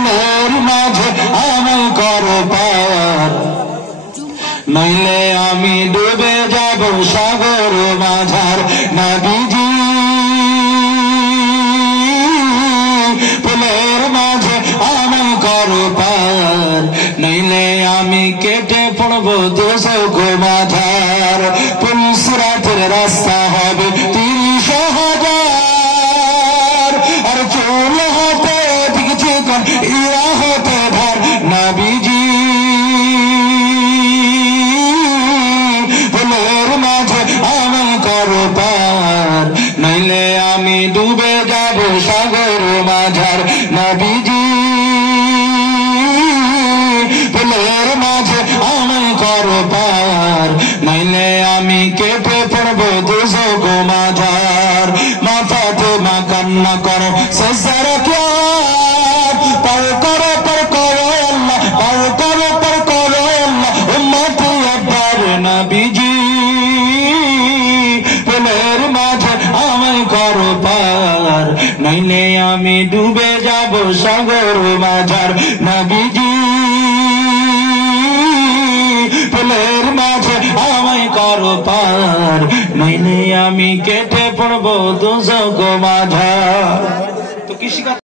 ফুলের মাঝে আমায় করো পার, নইলে আমি ডুবে যাব সাগর মাঝার। নবীজি ফুলের মাঝে আমায় করো পার, নইলে আমি কেটে পড়বো দোজখ মাঝার। পুলসিরাতের রাস্তা হবে 30,000, আর চুল হতে দিকে কোন ইয়া হতে ধার। নবীজি ফুলের মাঝে আমায় করো পার, নইলে আমি ডুবে যাব সাগর মাঝার। নবীজি ফুলের মাঝে আমায় করো পার, নইলে আমি কেটে পড়বো দোজখ মাঝার। মাথাতে মা কান্না করো সেজদার কিয়াত, পার করো পার করো আল্লাহ, পার করো পার করো আল্লাহ উম্মতি আব্বার। নবীজি ফুলের মাঝে আমায় করো পার, নইলে আমি ডুবে যাব সাগর মাঝার। নবীজি ফুলের মাঝে আমায় করো পার, নইলে আমি কেটে পড়বো দোজখ মাঝার। তো কৃষি